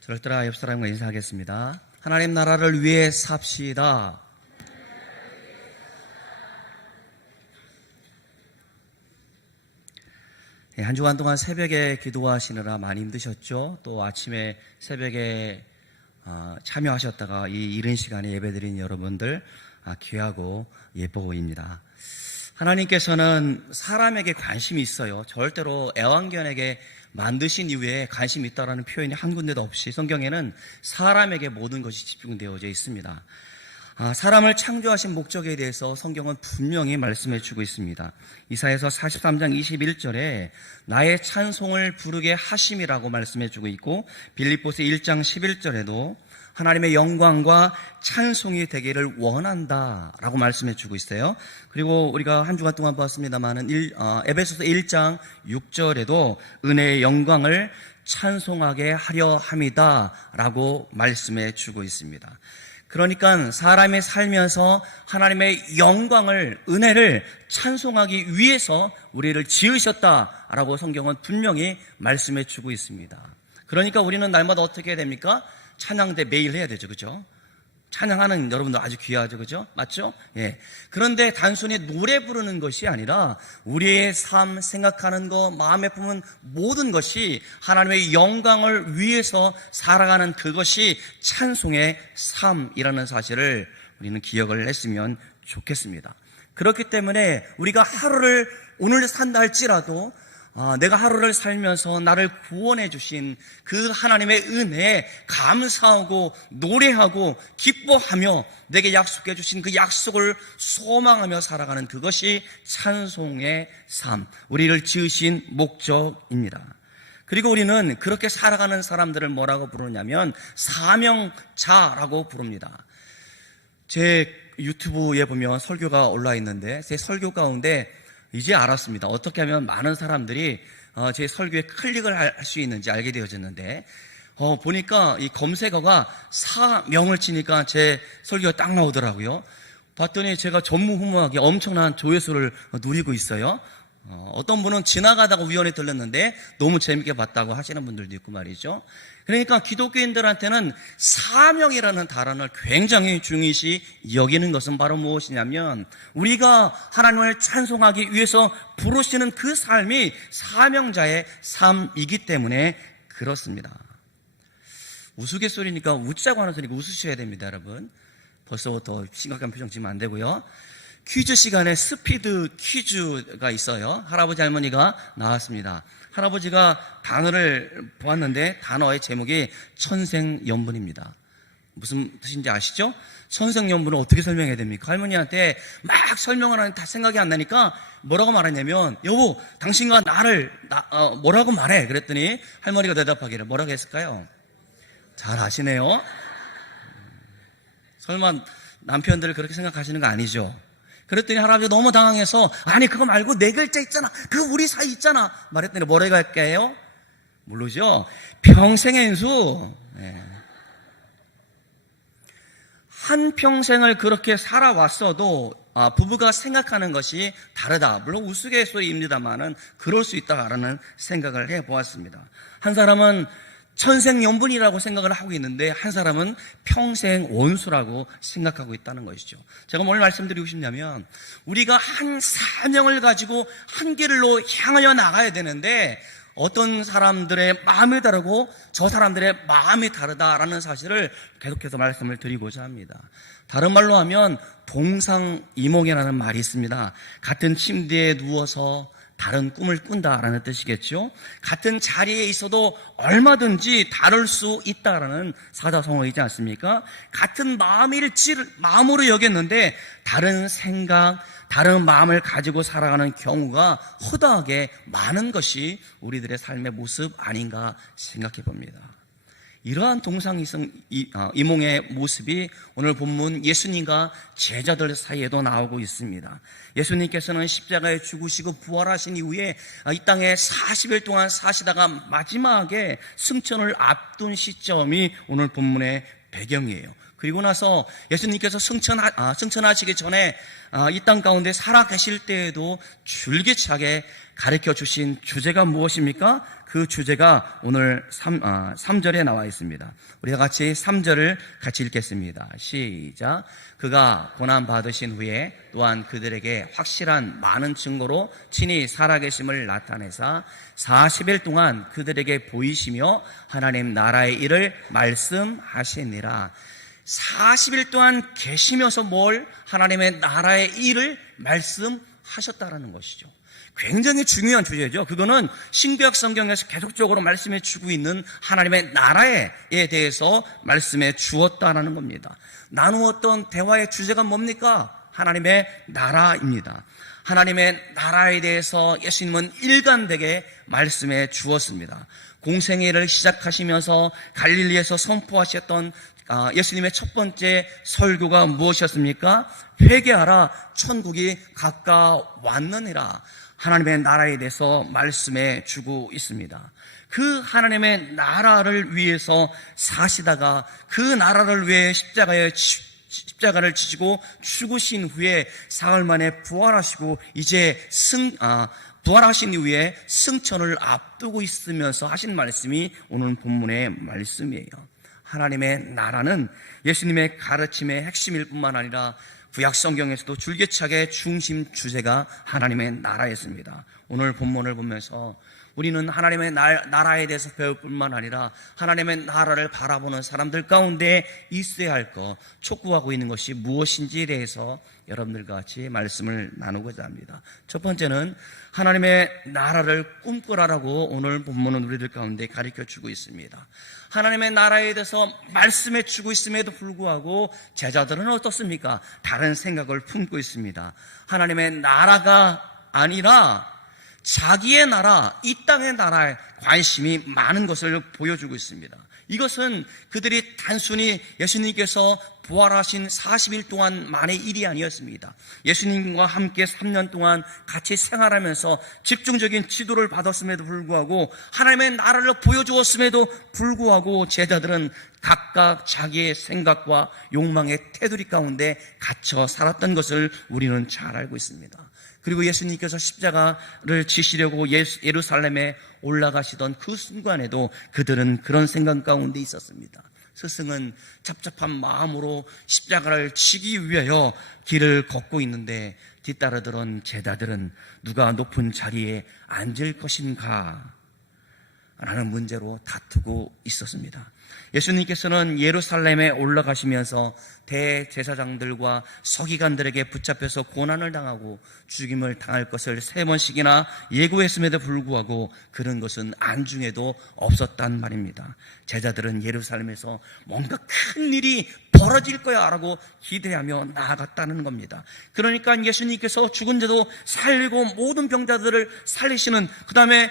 저를 따라 옆 사람과 인사하겠습니다. 하나님 나라를 위해 삽시다. 한 주간 동안 새벽에 기도하시느라 많이 힘드셨죠? 또 아침에 새벽에 참여하셨다가 이 이른 시간에 예배드린 여러분들 귀하고 예뻐 보입니다. 하나님께서는 사람에게 관심이 있어요. 절대로 애완견에게 만드신 이후에 관심이 있다라는 표현이 한 군데도 없이 성경에는 사람에게 모든 것이 집중되어져 있습니다. 사람을 창조하신 목적에 대해서 성경은 분명히 말씀해 주고 있습니다. 이사야서 43장 21절에 나의 찬송을 부르게 하심이라고 말씀해 주고 있고, 빌립보서 1장 11절에도 하나님의 영광과 찬송이 되기를 원한다라고 말씀해 주고 있어요. 그리고 우리가 한 주간 동안 봤습니다만은 에베소서 1장 6절에도 은혜의 영광을 찬송하게 하려 함이다라고 말씀해 주고 있습니다. 그러니까 사람이 살면서 하나님의 영광을, 은혜를 찬송하기 위해서 우리를 지으셨다라고 성경은 분명히 말씀해 주고 있습니다. 그러니까 우리는 날마다 어떻게 해야 됩니까? 찬양대 매일 해야 되죠. 그죠? 찬양하는 여러분들 아주 귀하죠. 그죠? 맞죠? 예. 그런데 단순히 노래 부르는 것이 아니라 우리의 삶, 생각하는 것, 마음에 품은 모든 것이 하나님의 영광을 위해서 살아가는 그것이 찬송의 삶이라는 사실을 우리는 기억을 했으면 좋겠습니다. 그렇기 때문에 우리가 하루를 오늘 산다 할지라도 내가 하루를 살면서 나를 구원해 주신 그 하나님의 은혜에 감사하고 노래하고 기뻐하며 내게 약속해 주신 그 약속을 소망하며 살아가는 그것이 찬송의 삶, 우리를 지으신 목적입니다. 그리고 우리는 그렇게 살아가는 사람들을 뭐라고 부르냐면 사명자라고 부릅니다. 제 유튜브에 보면 설교가 올라 있는데 제 설교 가운데 이제 알았습니다. 어떻게 하면 많은 사람들이 제 설교에 클릭을 할 수 있는지 알게 되어졌는데, 보니까 이 검색어가 사명을 치니까 제 설교가 딱 나오더라고요. 봤더니 제가 전무후무하게 엄청난 조회수를 누리고 있어요. 어떤 분은 지나가다가 우연히 들렸는데 너무 재밌게 봤다고 하시는 분들도 있고 말이죠. 그러니까 기독교인들한테는 사명이라는 단어를 굉장히 중요시 여기는 것은 바로 무엇이냐면 우리가 하나님을 찬송하기 위해서 부르시는 그 삶이 사명자의 삶이기 때문에 그렇습니다. 우스갯소리니까 웃자고 하는 소리니까 웃으셔야 됩니다, 여러분. 벌써부터 심각한 표정 지으면 안 되고요. 퀴즈 시간에 스피드 퀴즈가 있어요. 할아버지 할머니가 나왔습니다. 할아버지가 단어를 보았는데 단어의 제목이 천생연분입니다. 무슨 뜻인지 아시죠? 천생연분을 어떻게 설명해야 됩니까? 할머니한테 막 설명을 하는데 다 생각이 안 나니까 뭐라고 말하냐면 여보 당신과 나를 뭐라고 말해? 그랬더니 할머니가 대답하기를 뭐라고 했을까요? 잘 아시네요. 설마 남편들을 그렇게 생각하시는 거 아니죠? 그랬더니 할아버지가 너무 당황해서 아니 그거 말고 네 글자 있잖아, 그 우리 사이 있잖아 말했더니 뭐라고 할까요? 모르죠? 평생의 인수. 네. 한평생을 그렇게 살아왔어도 부부가 생각하는 것이 다르다. 물론 우스갯소리입니다만은 그럴 수 있다라는 생각을 해보았습니다. 한 사람은 천생연분이라고 생각을 하고 있는데 한 사람은 평생 원수라고 생각하고 있다는 것이죠. 제가 뭘 말씀드리고 싶냐면 우리가 한 사명을 가지고 한 길로 향하여 나가야 되는데 어떤 사람들의 마음이 다르고 저 사람들의 마음이 다르다라는 사실을 계속해서 말씀을 드리고자 합니다. 다른 말로 하면 동상이몽이라는 말이 있습니다. 같은 침대에 누워서 다른 꿈을 꾼다라는 뜻이겠죠. 같은 자리에 있어도 얼마든지 다를 수 있다라는 사자성어이지 않습니까? 같은 마음으로 여겼는데 다른 생각, 다른 마음을 가지고 살아가는 경우가 허다하게 많은 것이 우리들의 삶의 모습 아닌가 생각해 봅니다. 이러한 동상이몽의 모습이 오늘 본문 예수님과 제자들 사이에도 나오고 있습니다. 예수님께서는 십자가에 죽으시고 부활하신 이후에 이 땅에 40일 동안 사시다가 마지막에 승천을 앞둔 시점이 오늘 본문의 배경이에요. 그리고 나서 예수님께서 승천하시기 전에 이 땅 가운데 살아계실 때에도 줄기차게 가르쳐 주신 주제가 무엇입니까? 그 주제가 오늘 3절에 나와 있습니다. 우리가 같이 3절을 같이 읽겠습니다. 시작. 그가 고난받으신 후에 또한 그들에게 확실한 많은 증거로 친히 살아계심을 나타내사 40일 동안 그들에게 보이시며 하나님 나라의 일을 말씀하시니라. 40일 동안 계시면서 하나님의 나라의 일을 말씀하셨다라는 것이죠. 굉장히 중요한 주제죠. 그거는 신구약 성경에서 계속적으로 말씀해 주고 있는 하나님의 나라에 대해서 말씀해 주었다라는 겁니다. 나누었던 대화의 주제가 뭡니까? 하나님의 나라입니다. 하나님의 나라에 대해서 예수님은 일관되게 말씀해 주었습니다. 공생애를 시작하시면서 갈릴리에서 선포하셨던 예수님의 첫 번째 설교가 무엇이었습니까? 회개하라, 천국이 가까웠느니라. 하나님의 나라에 대해서 말씀해 주고 있습니다. 그 하나님의 나라를 위해서 사시다가 그 나라를 위해 십자가를 지시고 죽으신 후에 사흘 만에 부활하시고 이제 부활하신 이후에 승천을 앞두고 있으면서 하신 말씀이 오늘 본문의 말씀이에요. 하나님의 나라는 예수님의 가르침의 핵심일 뿐만 아니라 구약 성경에서도 줄기차게 중심 주제가 하나님의 나라였습니다. 오늘 본문을 보면서 우리는 하나님의 나라에 대해서 배울 뿐만 아니라 하나님의 나라를 바라보는 사람들 가운데 있어야 할 것, 촉구하고 있는 것이 무엇인지에 대해서 여러분들과 같이 말씀을 나누고자 합니다. 첫 번째는 하나님의 나라를 꿈꾸라라고 오늘 본문은 우리들 가운데 가르쳐주고 있습니다. 하나님의 나라에 대해서 말씀해 주고 있음에도 불구하고 제자들은 어떻습니까? 다른 생각을 품고 있습니다. 하나님의 나라가 아니라 자기의 나라, 이 땅의 나라에 관심이 많은 것을 보여주고 있습니다. 이것은 그들이 단순히 예수님께서 부활하신 40일 동안 만의 일이 아니었습니다. 예수님과 함께 3년 동안 같이 생활하면서 집중적인 지도를 받았음에도 불구하고 하나님의 나라를 보여주었음에도 불구하고 제자들은 각각 자기의 생각과 욕망의 테두리 가운데 갇혀 살았던 것을 우리는 잘 알고 있습니다. 그리고 예수님께서 십자가를 지시려고 예루살렘에 올라가시던 그 순간에도 그들은 그런 생각 가운데 있었습니다. 스승은 잡잡한 마음으로 십자가를 치기 위하여 길을 걷고 있는데 뒤따르던 제자들은 누가 높은 자리에 앉을 것인가 라는 문제로 다투고 있었습니다. 예수님께서는 예루살렘에 올라가시면서 대제사장들과 서기관들에게 붙잡혀서 고난을 당하고 죽임을 당할 것을 3번씩이나 예고했음에도 불구하고 그런 것은 안중에도 없었단 말입니다. 제자들은 예루살렘에서 뭔가 큰 일이 벌어질 거야 라고 기대하며 나아갔다는 겁니다. 그러니까 예수님께서 죽은 자도 살리고 모든 병자들을 살리시는, 그 다음에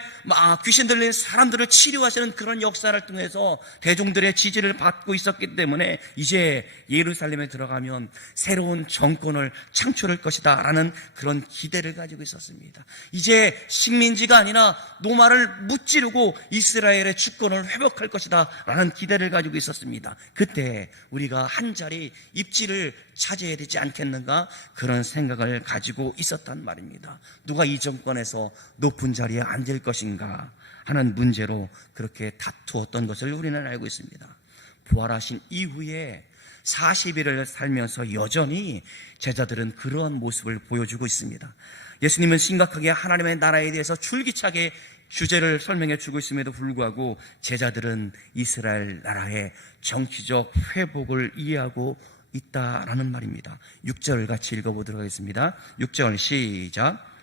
귀신 들린 사람들을 치료하시는 그런 역사를 통해서 대중들의 지지를 받고 있었기 때문에 이제 예루살렘에 들어가면 새로운 정권을 창출할 것이다 라는 그런 기대를 가지고 있었습니다. 이제 식민지가 아니라 노마를 무찌르고 이스라엘의 주권을 회복할 것이다 라는 기대를 가지고 있었습니다. 그때 우리가 한 자리 입지를 차지해야 되지 않겠는가, 그런 생각을 가지고 있었단 말입니다. 누가 이 정권에서 높은 자리에 앉을 것인가 하는 문제로 그렇게 다투었던 것을 우리는 알고 있습니다. 부활하신 이후에 40일을 살면서 여전히 제자들은 그러한 모습을 보여주고 있습니다. 예수님은 심각하게 하나님의 나라에 대해서 줄기차게 주제를 설명해 주고 있음에도 불구하고 제자들은 이스라엘 나라의 정치적 회복을 이해하고 있다라는 말입니다. 6절 같이 읽어보도록 하겠습니다. 6절 시작.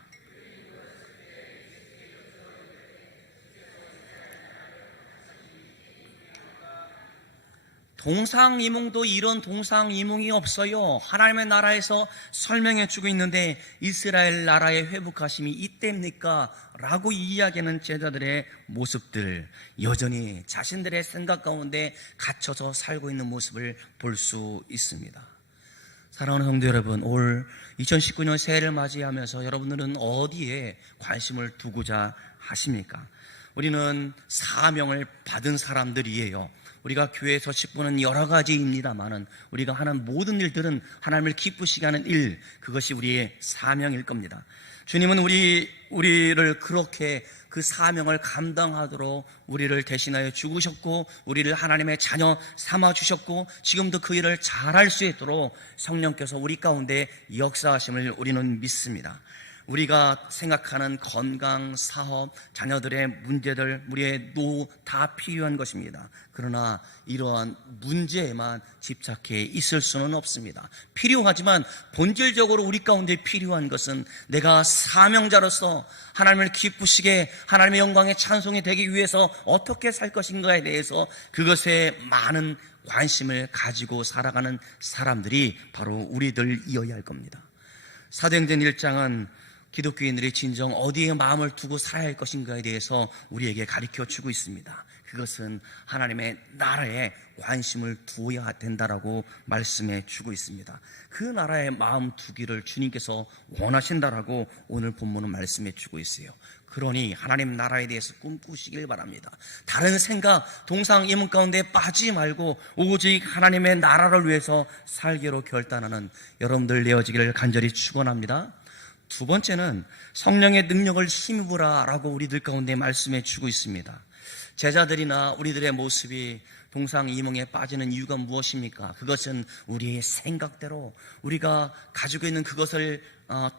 동상이몽도 이런 동상이몽이 없어요. 하나님의 나라에서 설명해 주고 있는데 이스라엘 나라의 회복하심이 이때입니까? 라고 이야기하는 제자들의 모습들, 여전히 자신들의 생각 가운데 갇혀서 살고 있는 모습을 볼 수 있습니다. 사랑하는 성도 여러분, 올 2019년 새해를 맞이하면서 여러분들은 어디에 관심을 두고자 하십니까? 우리는 사명을 받은 사람들이에요. 우리가 교회에서 직분은 여러 가지입니다만은 우리가 하는 모든 일들은 하나님을 기쁘시게 하는 일, 그것이 우리의 사명일 겁니다. 주님은 우리를 그렇게 그 사명을 감당하도록 우리를 대신하여 죽으셨고 우리를 하나님의 자녀 삼아주셨고 지금도 그 일을 잘할 수 있도록 성령께서 우리 가운데 역사하심을 우리는 믿습니다. 우리가 생각하는 건강, 사업, 자녀들의 문제들, 우리의 노후 다 필요한 것입니다. 그러나 이러한 문제에만 집착해 있을 수는 없습니다. 필요하지만 본질적으로 우리 가운데 필요한 것은 내가 사명자로서 하나님을 기쁘시게 하나님의 영광의 찬송이 되기 위해서 어떻게 살 것인가에 대해서 그것에 많은 관심을 가지고 살아가는 사람들이 바로 우리들이어야 할 겁니다. 사도행전 1장은 기독교인들이 진정 어디에 마음을 두고 살아야 할 것인가에 대해서 우리에게 가르쳐주고 있습니다. 그것은 하나님의 나라에 관심을 두어야 된다라고 말씀해 주고 있습니다. 그 나라에 마음 두기를 주님께서 원하신다라고 오늘 본문은 말씀해 주고 있어요. 그러니 하나님 나라에 대해서 꿈꾸시길 바랍니다. 다른 생각, 동상이몽 가운데 빠지지 말고 오직 하나님의 나라를 위해서 살기로 결단하는 여러분들 되어지기를 간절히 축원합니다. 두 번째는 성령의 능력을 힘입으라 라고 우리들 가운데 말씀해 주고 있습니다. 제자들이나 우리들의 모습이 동상이몽에 빠지는 이유가 무엇입니까? 그것은 우리의 생각대로 우리가 가지고 있는 그것을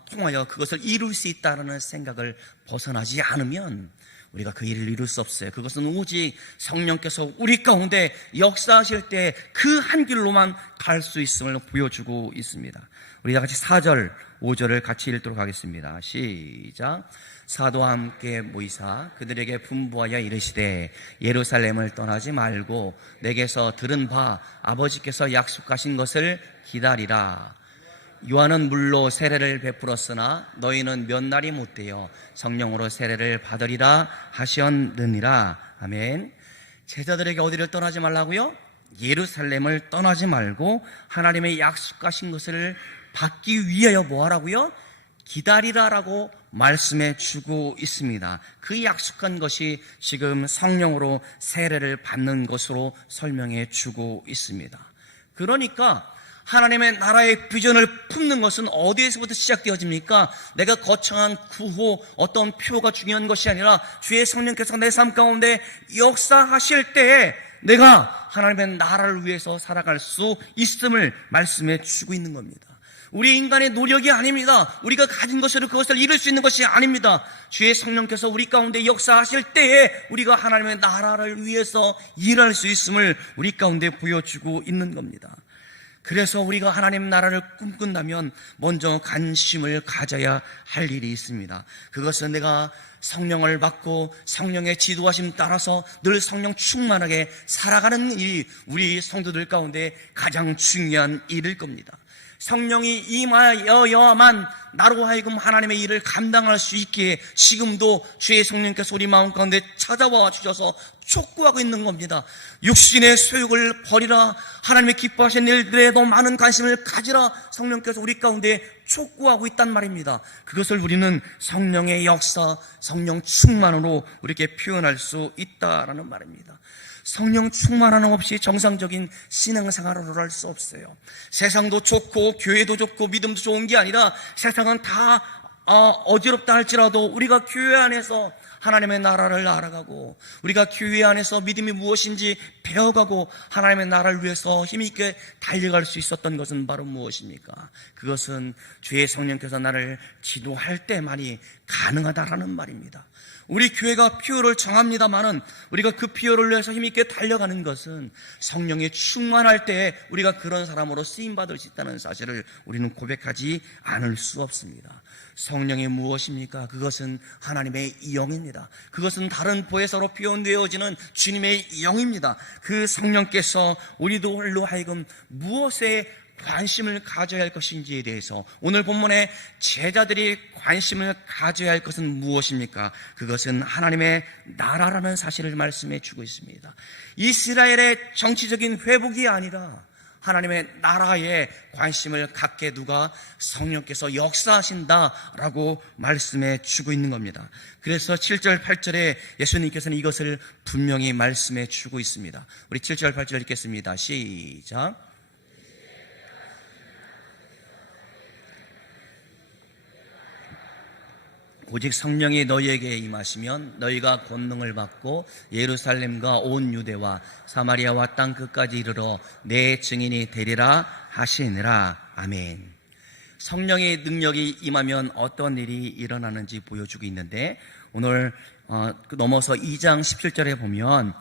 통하여 그것을 이룰 수 있다는 생각을 벗어나지 않으면 우리가 그 일을 이룰 수 없어요. 그것은 오직 성령께서 우리 가운데 역사하실 때 그 한 길로만 갈 수 있음을 보여주고 있습니다. 우리 다 같이 4절, 5절을 같이 읽도록 하겠습니다. 시작. 사도와 함께 모이사 그들에게 분부하여 이르시되 예루살렘을 떠나지 말고 내게서 들은 바 아버지께서 약속하신 것을 기다리라. 요한은 물로 세례를 베풀었으나 너희는 몇 날이 못되어 성령으로 세례를 받으리라 하셨느니라. 아멘. 제자들에게 어디를 떠나지 말라고요? 예루살렘을 떠나지 말고 하나님의 약속하신 것을 받기 위하여 뭐하라고요? 기다리라라고 말씀해 주고 있습니다. 그 약속한 것이 지금 성령으로 세례를 받는 것으로 설명해 주고 있습니다. 그러니까 하나님의 나라의 비전을 품는 것은 어디에서부터 시작되어집니까? 내가 거창한 구호, 어떤 표가 중요한 것이 아니라 주의 성령께서 내 삶 가운데 역사하실 때에 내가 하나님의 나라를 위해서 살아갈 수 있음을 말씀해 주고 있는 겁니다. 우리 인간의 노력이 아닙니다. 우리가 가진 것으로 그것을 이룰 수 있는 것이 아닙니다. 주의 성령께서 우리 가운데 역사하실 때에 우리가 하나님의 나라를 위해서 일할 수 있음을 우리 가운데 보여주고 있는 겁니다. 그래서 우리가 하나님 나라를 꿈꾼다면 먼저 관심을 가져야 할 일이 있습니다. 그것은 내가 성령을 받고 성령의 지도하심 따라서 늘 성령 충만하게 살아가는 일이 우리 성도들 가운데 가장 중요한 일일 겁니다. 성령이 임하여야만 나로 하여금 하나님의 일을 감당할 수 있기에 지금도 주의 성령께서 우리 마음 가운데 찾아와 주셔서 촉구하고 있는 겁니다. 육신의 소욕을 버리라. 하나님의 기뻐하시는 일들에 더 많은 관심을 가지라. 성령께서 우리 가운데 촉구하고 있단 말입니다. 그것을 우리는 성령의 역사, 성령 충만으로 우리에게 표현할 수 있다라는 말입니다. 성령 충만함 없이 정상적인 신앙생활을 할 수 없어요. 세상도 좋고 교회도 좋고 믿음도 좋은 게 아니라 세상은 다 어지럽다 할지라도 우리가 교회 안에서 하나님의 나라를 알아가고 우리가 교회 안에서 믿음이 무엇인지 배워가고 하나님의 나라를 위해서 힘있게 달려갈 수 있었던 것은 바로 무엇입니까? 그것은 주의 성령께서 나를 지도할 때만이 가능하다라는 말입니다. 우리 교회가 피요를 정합니다마는 우리가 그 피요를 위해서 힘있게 달려가는 것은 성령이 충만할 때 우리가 그런 사람으로 쓰임받을 수 있다는 사실을 우리는 고백하지 않을 수 없습니다. 성령이 무엇입니까? 그것은 하나님의 영입니다. 그것은 다른 보혜사로 표현되어지는 주님의 영입니다. 그 성령께서 우리들로 하여금 무엇에 관심을 가져야 할 것인지에 대해서 오늘 본문에 제자들이 관심을 가져야 할 것은 무엇입니까? 그것은 하나님의 나라라는 사실을 말씀해 주고 있습니다. 이스라엘의 정치적인 회복이 아니라 하나님의 나라에 관심을 갖게 누가 성령께서 역사하신다라고 말씀해 주고 있는 겁니다. 그래서 7절 8절에 예수님께서는 이것을 분명히 말씀해 주고 있습니다. 우리 7절 8절 읽겠습니다. 시작. 오직 성령이 너희에게 임하시면 너희가 권능을 받고 예루살렘과 온 유대와 사마리아와 땅 끝까지 이르러 내 증인이 되리라 하시니라. 아멘. 성령의 능력이 임하면 어떤 일이 일어나는지 보여주고 있는데, 오늘 넘어서 2장 17절에 보면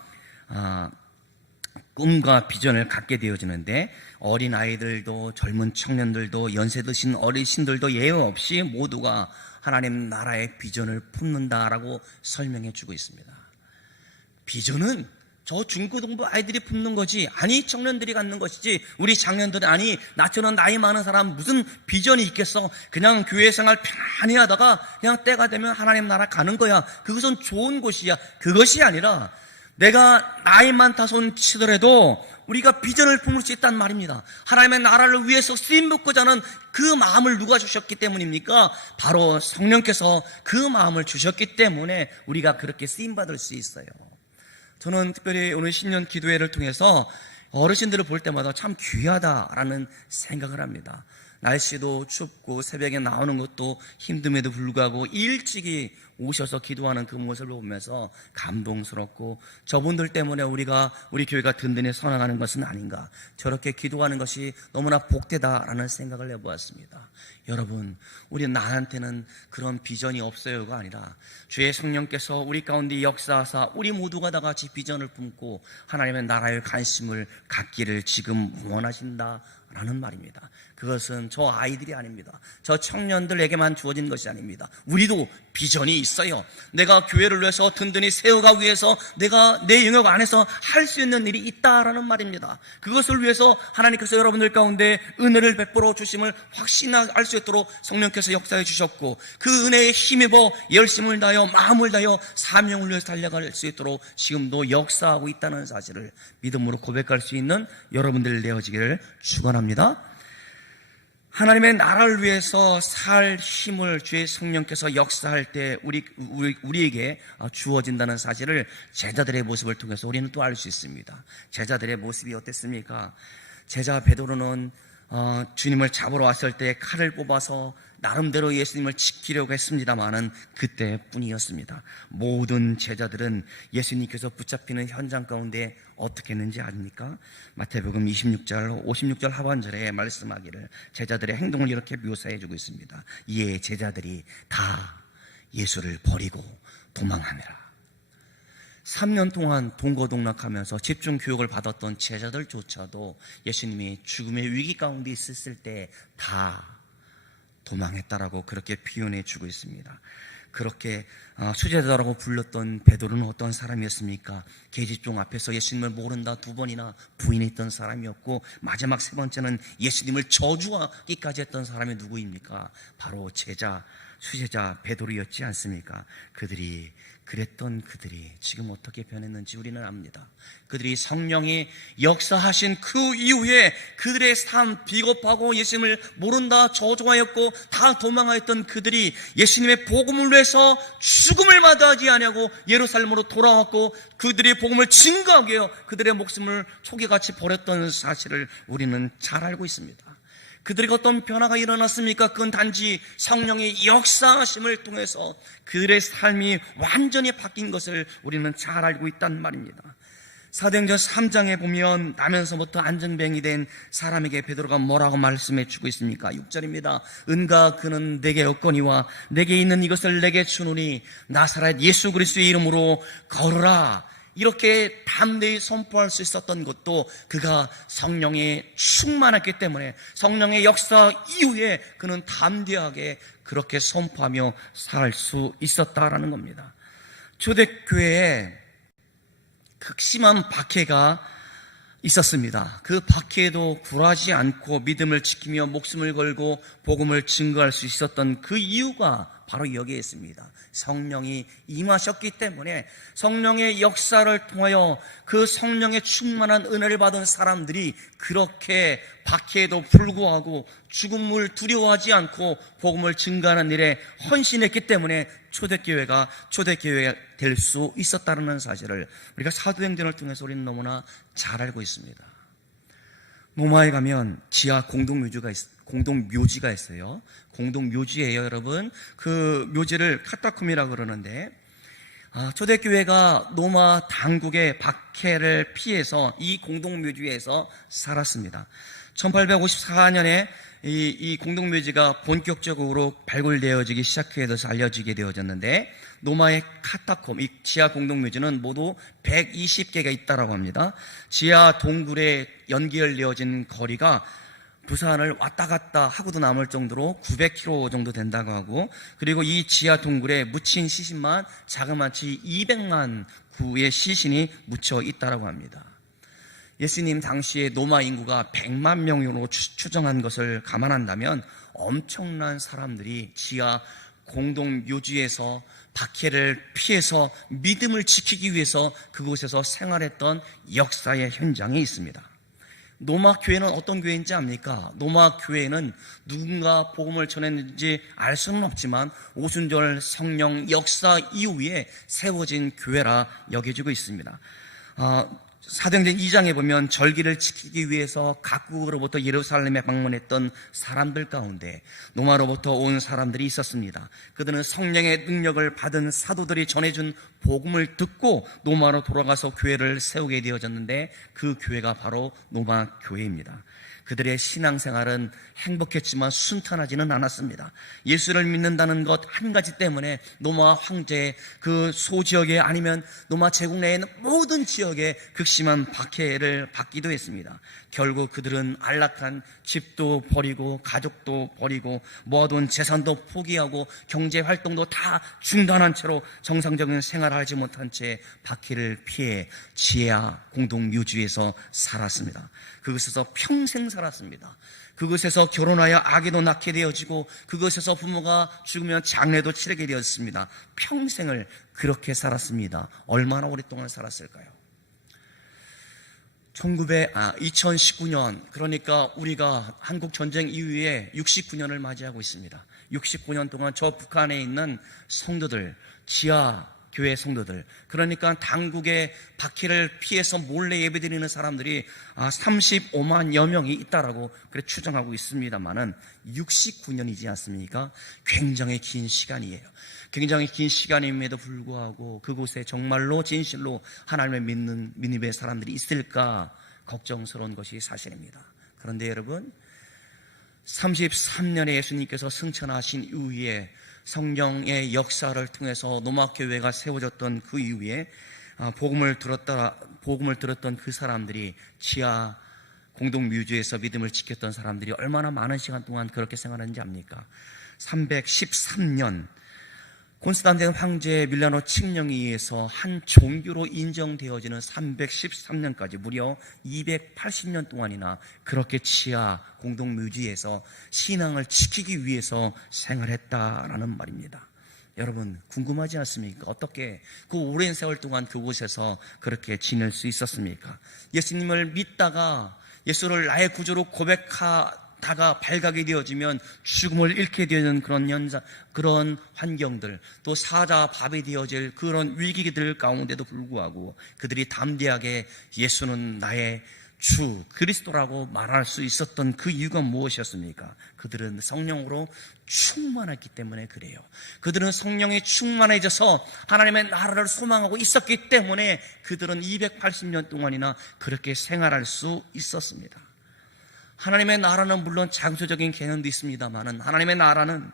꿈과 비전을 갖게 되어지는데, 어린 아이들도 젊은 청년들도 연세 드신 어르신들도 예외 없이 모두가 하나님 나라의 비전을 품는다라고 설명해 주고 있습니다. 비전은 저 중고등부 아이들이 품는 거지, 아니 청년들이 갖는 것이지, 우리 장년들이, 아니 나처럼 나이 많은 사람 무슨 비전이 있겠어. 그냥 교회 생활 편안히 하다가 그냥 때가 되면 하나님 나라 가는 거야. 그것은 좋은 곳이야. 그것이 아니라 내가 나이 많다 손 치더라도 우리가 비전을 품을 수 있단 말입니다. 하나님의 나라를 위해서 쓰임받고자 하는 그 마음을 누가 주셨기 때문입니까? 바로 성령께서 그 마음을 주셨기 때문에 우리가 그렇게 쓰임받을 수 있어요. 저는 특별히 오늘 신년 기도회를 통해서 어르신들을 볼 때마다 참 귀하다라는 생각을 합니다. 날씨도 춥고 새벽에 나오는 것도 힘듦에도 불구하고 일찍이 오셔서 기도하는 그 모습을 보면서 감동스럽고, 저분들 때문에 우리 교회가 든든히 살아가는 것은 아닌가, 저렇게 기도하는 것이 너무나 복되다라는 생각을 해보았습니다. 여러분, 우리 나한테는 그런 비전이 없어요가 아니라 주의 성령께서 우리 가운데 역사하사 우리 모두가 다 같이 비전을 품고 하나님의 나라에 관심을 갖기를 지금 원하신다라는 말입니다. 그것은 저 아이들이 아닙니다. 저 청년들에게만 주어진 것이 아닙니다. 우리도 비전이 있어요. 내가 교회를 위해서 든든히 세워가기 위해서 내가 내 영역 안에서 할 수 있는 일이 있다라는 말입니다. 그것을 위해서 하나님께서 여러분들 가운데 은혜를 베풀어 주심을 확신할 수 있도록 성령께서 역사해 주셨고, 그 은혜에 힘입어 열심을 다하여 마음을 다하여 사명을 위해서 달려갈 수 있도록 지금도 역사하고 있다는 사실을 믿음으로 고백할 수 있는 여러분들 되어지기를 축원합니다. 하나님의 나라를 위해서 살 힘을 주의 성령께서 역사할 때 우리에게 주어진다는 사실을 제자들의 모습을 통해서 우리는 또 알 수 있습니다. 제자들의 모습이 어땠습니까? 제자 베드로는 주님을 잡으러 왔을 때 칼을 뽑아서 나름대로 예수님을 지키려고 했습니다마는 그때뿐이었습니다. 모든 제자들은 예수님께서 붙잡히는 현장 가운데 어떻게 했는지 아십니까? 마태복음 26절 56절 하반절에 말씀하기를 제자들의 행동을 이렇게 묘사해 주고 있습니다. 이에 제자들이 다 예수를 버리고 도망하니라. 3년 동안 동거동락하면서 집중 교육을 받았던 제자들조차도 예수님이 죽음의 위기 가운데 있었을 때 다 도망했다라고 그렇게 표현해 주고 있습니다. 그렇게 수제자라고 불렸던 베드로는 어떤 사람이었습니까? 계집종 앞에서 예수님을 모른다 2번이나 부인했던 사람이었고, 마지막 3번째는 예수님을 저주하기까지 했던 사람이 누구입니까? 바로 수제자 베드로였지 않습니까? 그들이 지금 어떻게 변했는지 우리는 압니다. 그들이 성령이 역사하신 그 이후에 그들의 삶, 비겁하고 예수님을 모른다 저주하였고 다 도망하였던 그들이 예수님의 복음을 위해서 죽음을 마다하지 아니하고 예루살렘으로 돌아왔고, 그들이 복음을 증거하기 위해 그들의 목숨을 초기같이 버렸던 사실을 우리는 잘 알고 있습니다. 그들에게 어떤 변화가 일어났습니까? 그건 단지 성령의 역사하심을 통해서 그들의 삶이 완전히 바뀐 것을 우리는 잘 알고 있단 말입니다. 사도행전 3장에 보면 나면서부터 안증뱅이 된 사람에게 베드로가 뭐라고 말씀해 주고 있습니까? 6절입니다. 은과 그는 내게 없거니와 내게 있는 이것을 내게 주노니 나사렛 예수 그리스도의 이름으로 걸으라. 이렇게 담대히 선포할 수 있었던 것도 그가 성령에 충만했기 때문에, 성령의 역사 이후에 그는 담대하게 그렇게 선포하며 살 수 있었다라는 겁니다. 초대교회에 극심한 박해가 있었습니다. 그 박해에도 굴하지 않고 믿음을 지키며 목숨을 걸고 복음을 증거할 수 있었던 그 이유가 바로 여기에 있습니다. 성령이 임하셨기 때문에 성령의 역사를 통하여 그 성령의 충만한 은혜를 받은 사람들이 그렇게 박해에도 불구하고 죽음을 두려워하지 않고 복음을 증거하는 일에 헌신했기 때문에 초대교회가 될 수 있었다는 사실을 우리가 사도행전을 통해서 우리는 너무나 잘 알고 있습니다. 로마에 가면 지하 공동묘지가 있어요. 공동묘지예요, 여러분. 그 묘지를 카타콤이라고 그러는데, 초대교회가 로마 당국의 박해를 피해서 이 공동묘지에서 살았습니다. 1854년에 이 공동묘지가 본격적으로 발굴되어지기 시작해서 알려지게 되어졌는데, 로마의 카타콤, 이 지하 공동묘지는 모두 120개가 있다라고 합니다. 지하 동굴에 연결되어진 거리가 부산을 왔다 갔다 하고도 남을 정도로 900km 정도 된다고 하고, 그리고 이 지하 동굴에 묻힌 시신만 자그마치 200만 구의 시신이 묻혀 있다라고 합니다. 예수님 당시에 로마 인구가 100만 명으로 추정한 것을 감안한다면 엄청난 사람들이 지하 공동묘지에서 박해를 피해서 믿음을 지키기 위해서 그곳에서 생활했던 역사의 현장이 있습니다. 로마 교회는 어떤 교회인지 압니까? 로마 교회는 누군가 복음을 전했는지 알 수는 없지만 오순절 성령 역사 이후에 세워진 교회라 여겨지고 있습니다. 사도행전 2장에 보면 절기를 지키기 위해서 각국으로부터 예루살렘에 방문했던 사람들 가운데 로마로부터 온 사람들이 있었습니다. 그들은 성령의 능력을 받은 사도들이 전해준 복음을 듣고 로마로 돌아가서 교회를 세우게 되어졌는데 그 교회가 바로 로마 교회입니다. 그들의 신앙생활은 행복했지만 순탄하지는 않았습니다. 예수를 믿는다는 것 한 가지 때문에 로마 황제의 그 소지역에 아니면 로마 제국 내에 있는 모든 지역에 극심한 박해를 받기도 했습니다. 결국 그들은 안락한 집도 버리고 가족도 버리고 모아둔 재산도 포기하고 경제활동도 다 중단한 채로 정상적인 생활을 하지 못한 채 박해를 피해 지하 공동묘지에서 살았습니다. 그것에서 평생 살았습니다. 그것에서 결혼하여 아기도 낳게 되어지고 그것에서 부모가 죽으면 장례도 치르게 되었습니다. 평생을 그렇게 살았습니다. 얼마나 오랫동안 살았을까요? 2019년, 그러니까 우리가 한국 전쟁 이후에 69년을 맞이하고 있습니다. 69년 동안 저 북한에 있는 성도들, 지하 교회 성도들, 그러니까 당국의 박해를 피해서 몰래 예배드리는 사람들이 35만여 명이 있다라고 그래 추정하고 있습니다만은 69년이지 않습니까? 굉장히 긴 시간이에요. 굉장히 긴 시간임에도 불구하고 그곳에 정말로 진실로 하나님을 믿는 믿음의 사람들이 있을까 걱정스러운 것이 사실입니다. 그런데 여러분, 33년에 예수님께서 승천하신 이후에 성령의 역사를 통해서 로마 교회가 세워졌던 그 이후에 복음을 들었던 그 사람들이 지하 공동묘지에서 믿음을 지켰던 사람들이 얼마나 많은 시간 동안 그렇게 생활했는지 압니까? 313년 콘스탄틴 황제의 밀라노 칙령에 의해서 한 종교로 인정되어지는 313년까지 무려 280년 동안이나 그렇게 지하 공동묘지에서 신앙을 지키기 위해서 생활했다라는 말입니다. 여러분 궁금하지 않습니까? 어떻게 그 오랜 세월 동안 그곳에서 그렇게 지낼 수 있었습니까? 예수님을 믿다가 예수를 나의 구주로 고백하다가 발각이 되어지면 죽음을 잃게 되는 그런 그런 환경들, 또 사자 밥이 되어질 그런 위기들 가운데도 불구하고 그들이 담대하게 예수는 나의 주 그리스도라고 말할 수 있었던 그 이유가 무엇이었습니까? 그들은 성령으로 충만했기 때문에 그래요. 그들은 성령이 충만해져서 하나님의 나라를 소망하고 있었기 때문에 그들은 280년 동안이나 그렇게 생활할 수 있었습니다. 하나님의 나라는 물론 장소적인 개념도 있습니다만 하나님의 나라는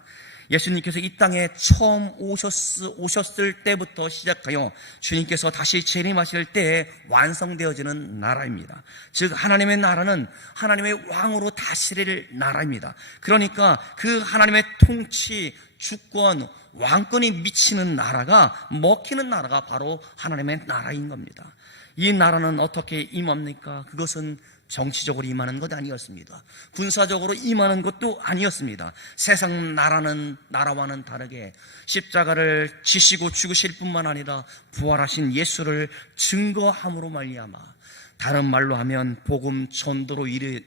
예수님께서 이 땅에 처음 오셨을 때부터 시작하여 주님께서 다시 재림하실 때에 완성되어지는 나라입니다. 즉 하나님의 나라는 하나님의 왕으로 다스릴 나라입니다. 그러니까 그 하나님의 통치, 주권, 왕권이 미치는 나라가, 먹히는 나라가 바로 하나님의 나라인 겁니다. 이 나라는 어떻게 임합니까? 그것은 정치적으로 임하는 것 아니었습니다. 군사적으로 임하는 것도 아니었습니다. 세상 나라와는 다르게 십자가를 지시고 죽으실 뿐만 아니라 부활하신 예수를 증거함으로 말미암아, 다른 말로 하면 복음 전도를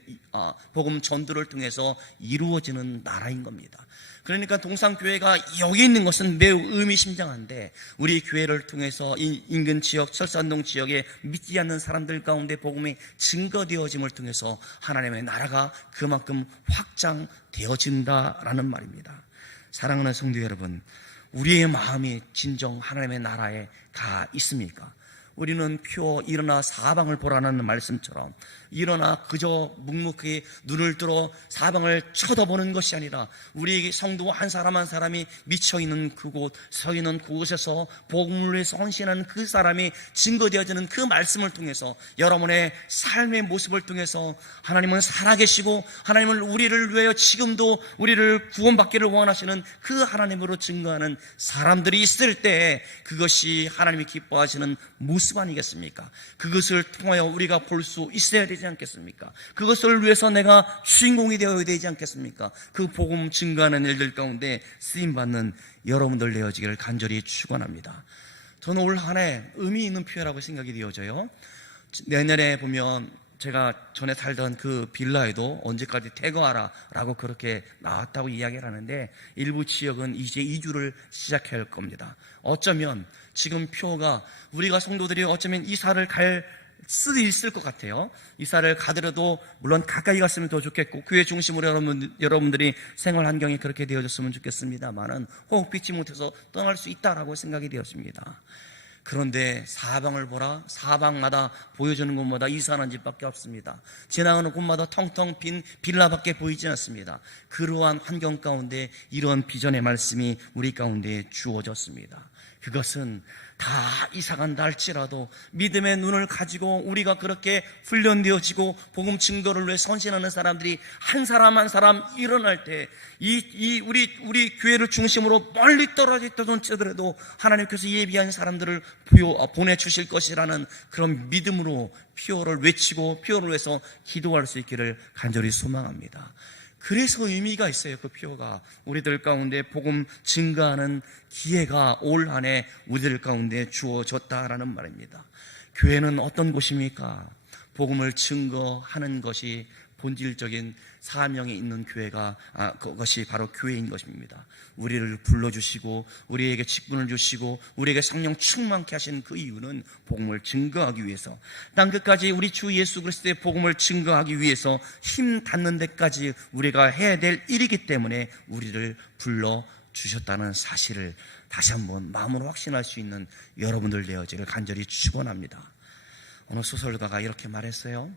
통해서 이루어지는 나라인 겁니다. 그러니까 동산교회가 여기 있는 것은 매우 의미심장한데, 우리 교회를 통해서 인근 지역, 설산동 지역에 믿지 않는 사람들 가운데 복음이 증거되어짐을 통해서 하나님의 나라가 그만큼 확장되어진다라는 말입니다. 사랑하는 성도 여러분, 우리의 마음이 진정 하나님의 나라에 가 있습니까? 우리는 표 일어나 사방을 보라는 말씀처럼 일어나 그저 묵묵히 눈을 들어 사방을 쳐다보는 것이 아니라 우리 성도 한 사람 한 사람이 미쳐있는 그곳, 서 있는 그곳에서 복음을 위해서 헌신하는 그 사람이 증거되어지는 그 말씀을 통해서, 여러분의 삶의 모습을 통해서 하나님은 살아계시고 하나님은 우리를 위하여 지금도 우리를 구원받기를 원하시는 그 하나님으로 증거하는 사람들이 있을 때, 그것이 하나님이 기뻐하시는 모습 아니겠습니까? 그것을 통하여 우리가 볼 수 있어야 되지 않겠습니까? 그것을 위해서 내가 주인공이 되어야 되지 않겠습니까? 그 복음 증거하는 일들 가운데 쓰임받는 여러분들 되어지기를 간절히 축원합니다. 저는 올 한 해 의미 있는 표현이라고 생각이 되어져요. 내년에 보면 제가 전에 살던 그 빌라에도 언제까지 퇴거하라 라고 그렇게 나왔다고 이야기를 하는데, 일부 지역은 이제 이주를 시작해야 할 겁니다. 어쩌면 지금 표가 우리가 성도들이 어쩌면 이사를 갈 수도 있을 것 같아요. 이사를 가더라도 물론 가까이 갔으면 더 좋겠고 교회 중심으로 여러분들이 생활 환경이 그렇게 되어졌으면 좋겠습니다만은 혹 믿지 못해서 떠날 수 있다라고 생각이 되었습니다. 그런데 사방을 보라, 사방마다 보여주는 곳마다 이사하는 집밖에 없습니다. 지나가는 곳마다 텅텅 빈 빌라밖에 보이지 않습니다. 그러한 환경 가운데 이러한 비전의 말씀이 우리 가운데 주어졌습니다. 그것은 다 이사간다 할지라도 믿음의 눈을 가지고 우리가 그렇게 훈련되어지고 복음 증거를 위해 선신하는 사람들이 한 사람 한 사람 일어날 때, 우리 교회를 중심으로 멀리 떨어져 있던 채더라도 하나님께서 예비한 사람들을 보내주실 것이라는 그런 믿음으로 피오를 외치고 피오를 위해서 기도할 수 있기를 간절히 소망합니다. 그래서 의미가 있어요. 그 표가 우리들 가운데 복음 증거하는 기회가 올 한 해 우리들 가운데 주어졌다라는 말입니다. 교회는 어떤 곳입니까? 복음을 증거하는 것이 본질적인 사명에 있는 교회가 그것이 바로 교회인 것입니다. 우리를 불러주시고 우리에게 직분을 주시고 우리에게 성령 충만케 하신 그 이유는 복음을 증거하기 위해서, 땅끝까지 우리 주 예수 그리스도의 복음을 증거하기 위해서 힘 닿는 데까지 우리가 해야 될 일이기 때문에 우리를 불러주셨다는 사실을 다시 한번 마음으로 확신할 수 있는 여러분들 되어지를 간절히 축원합니다. 어느 소설가가 이렇게 말했어요.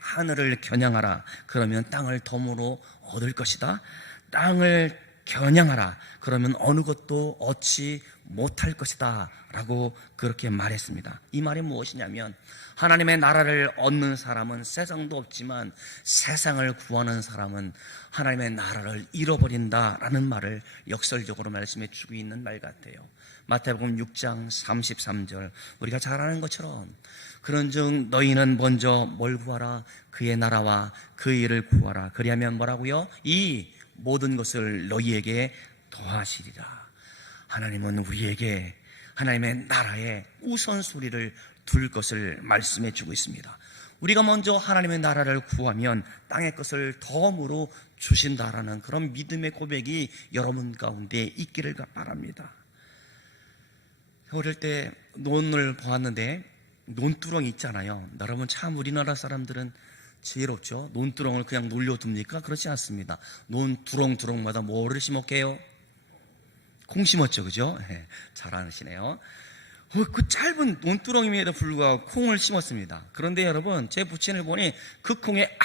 하늘을 겨냥하라, 그러면 땅을 덤으로 얻을 것이다. 땅을 겨냥하라, 그러면 어느 것도 얻지 못할 것이다 라고 그렇게 말했습니다. 이 말이 무엇이냐면, 하나님의 나라를 얻는 사람은 세상도 없지만 세상을 구하는 사람은 하나님의 나라를 잃어버린다라는 말을 역설적으로 말씀해 주고 있는 말 같아요. 마태복음 6장 33절, 우리가 잘 아는 것처럼 그런즉 너희는 먼저 뭘 구하라? 그의 나라와 그 일을 구하라. 그리하면 뭐라고요? 이 모든 것을 너희에게 더하시리라. 하나님은 우리에게 하나님의 나라에 우선순위를 둘 것을 말씀해 주고 있습니다. 우리가 먼저 하나님의 나라를 구하면 땅의 것을 덤으로 주신다라는 그런 믿음의 고백이 여러분 가운데 있기를 바랍니다. 어릴 때 논을 보았는데 논두렁이 있잖아요. 여러분, 참 우리나라 사람들은 지혜롭죠. 논두렁을 그냥 놀려둡니까? 그렇지 않습니다. 논두렁마다 뭐를 심었게요? 콩 심었죠, 그죠? 네, 잘 아시네요. 그 짧은 논두렁임에도 불구하고 콩을 심었습니다. 그런데 여러분, 제 부친을 보니 그 콩에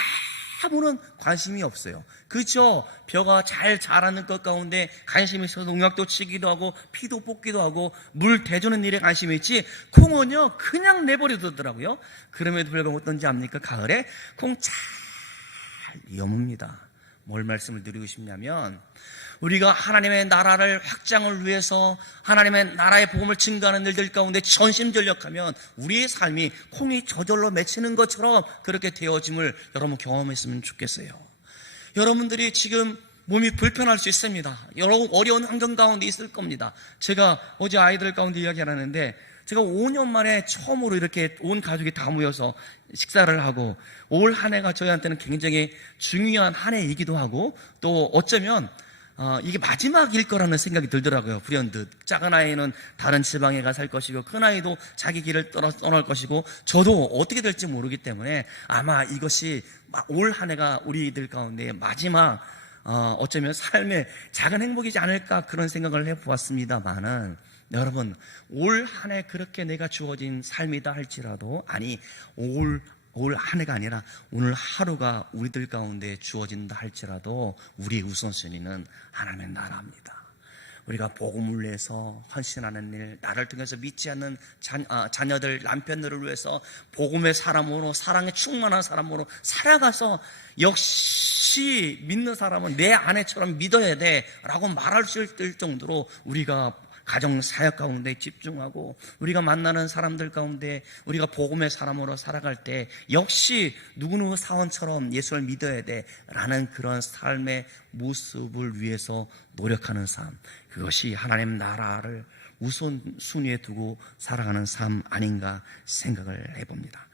아무런 관심이 없어요. 그저 벼가 잘 자라는 것 가운데 관심이 있어서 농약도 치기도 하고 피도 뽑기도 하고 물 대주는 일에 관심이 있지, 콩은요 그냥 내버려두더라고요. 그럼에도 불구하고 어떤지 압니까? 가을에 콩 잘 여뭅니다. 뭘 말씀을 드리고 싶냐면, 우리가 하나님의 나라를 확장을 위해서 하나님의 나라의 복음을 증거하는 일들 가운데 전심전력하면 우리의 삶이 콩이 저절로 맺히는 것처럼 그렇게 되어짐을 여러분 경험했으면 좋겠어요. 여러분들이 지금 몸이 불편할 수 있습니다. 여러 어려운 환경 가운데 있을 겁니다. 제가 어제 아이들 가운데 이야기를 하는데, 제가 5년 만에 처음으로 이렇게 온 가족이 다 모여서 식사를 하고, 올 한 해가 저희한테는 굉장히 중요한 한 해이기도 하고, 또 어쩌면 이게 마지막일 거라는 생각이 들더라고요. 불현듯 작은 아이는 다른 지방에 가 살 것이고, 큰 아이도 자기 길을 떠날 것이고, 저도 어떻게 될지 모르기 때문에 아마 이것이 올 한 해가 우리들 가운데 마지막 어쩌면 삶의 작은 행복이지 않을까, 그런 생각을 해보았습니다만은, 여러분, 올 한 해 그렇게 내가 주어진 삶이다 할지라도, 아니 올 한 해가 아니라 오늘 하루가 우리들 가운데 주어진다 할지라도 우리의 우선순위는 하나님의 나라입니다. 우리가 복음을 위해서 헌신하는 일, 나를 통해서 믿지 않는 자녀들, 남편들을 위해서 복음의 사람으로, 사랑에 충만한 사람으로 살아가서, 역시 믿는 사람은 내 아내처럼 믿어야 돼 라고 말할 수 있을 정도로 우리가 가정 사역 가운데 집중하고, 우리가 만나는 사람들 가운데 우리가 복음의 사람으로 살아갈 때 역시 누구누구 사원처럼 예수를 믿어야 돼 라는 그런 삶의 모습을 위해서 노력하는 삶, 그것이 하나님 나라를 우선순위에 두고 살아가는 삶 아닌가 생각을 해봅니다.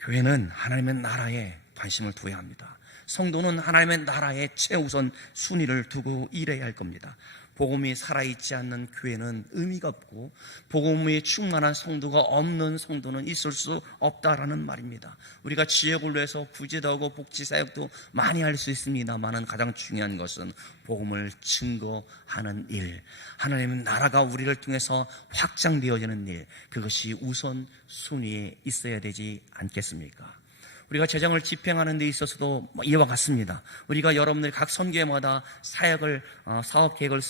교회는 하나님의 나라에 관심을 두어야 합니다. 성도는 하나님의 나라에 최우선 순위를 두고 일해야 할 겁니다. 복음이 살아있지 않는 교회는 의미가 없고, 복음이 충만한 성도가 없는 성도는 있을 수 없다라는 말입니다. 우리가 지역을 위해서 구제도 하고 복지사역도 많이 할 수 있습니다만, 가장 중요한 것은 복음을 증거하는 일, 하나님의 나라가 우리를 통해서 확장되어지는 일, 그것이 우선 순위에 있어야 되지 않겠습니까? 우리가 재정을 집행하는 데 있어서도 이와 같습니다. 우리가 여러분들이 각 선교회마다 사역을, 사업 계획을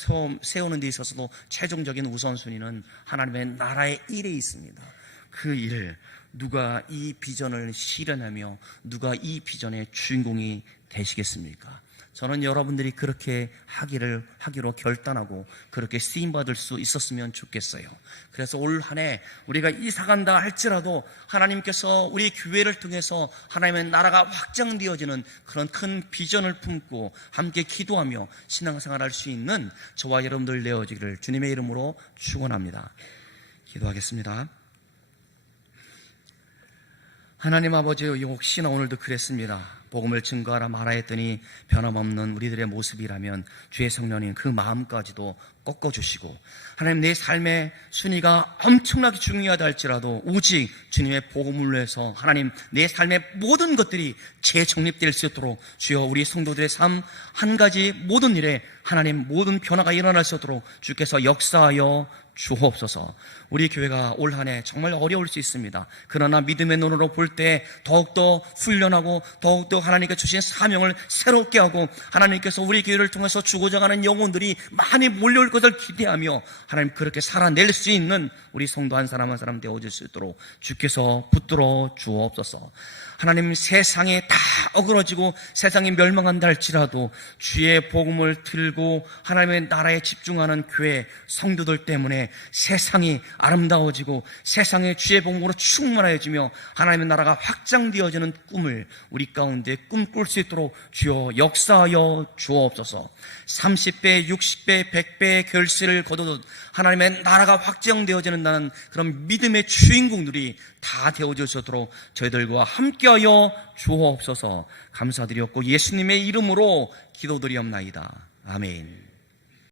세우는 데 있어서도 최종적인 우선순위는 하나님의 나라의 일에 있습니다. 그 일, 누가 이 비전을 실현하며 누가 이 비전의 주인공이 되시겠습니까? 저는 여러분들이 그렇게 하기로 결단하고 그렇게 쓰임받을 수 있었으면 좋겠어요. 그래서 올 한 해 우리가 이사간다 할지라도 하나님께서 우리 교회를 통해서 하나님의 나라가 확장되어지는 그런 큰 비전을 품고 함께 기도하며 신앙생활할 수 있는 저와 여러분들 되어지기를 주님의 이름으로 축원합니다. 기도하겠습니다. 하나님 아버지, 혹시나 오늘도 그랬습니다. 복음을 증거하라 말하 했더니 변함없는 우리들의 모습이라면 주의 성령님 그 마음까지도 꺾어주시고, 하나님 내 삶의 순위가 엄청나게 중요하다 할지라도 오직 주님의 복음을 위해서 하나님 내 삶의 모든 것들이 재정립될 수 있도록 주여 우리 성도들의 삶 한 가지 모든 일에 하나님 모든 변화가 일어날 수 있도록 주께서 역사하여 주옵소서. 우리 교회가 올 한 해 정말 어려울 수 있습니다. 그러나 믿음의 눈으로 볼 때 더욱더 훈련하고 더욱더 하나님께 주신 사명을 새롭게 하고, 하나님께서 우리 교회를 통해서 주고자 하는 영혼들이 많이 몰려올 것을 기대하며 하나님 그렇게 살아낼 수 있는 우리 성도 한 사람 한 사람 되어질 수 있도록 주께서 붙들어 주옵소서. 하나님 세상에 다 어그러지고 세상이 멸망한다 할지라도 주의 복음을 들고 하나님의 나라에 집중하는 교회 성도들 때문에 세상이 아름다워지고 세상에 주의 복음으로 충만해지며 하나님의 나라가 확장되어지는 꿈을 우리 가운데 꿈꿀 수 있도록 주여 역사하여 주옵소서. 30배, 60배, 100배의 결실을 거두듯 하나님의 나라가 확장되어지는 그런 믿음의 주인공들이 다 되어질 수 있도록 저희들과 함께하여 주옵소서. 감사드렸고 예수님의 이름으로 기도드리옵나이다. 아멘.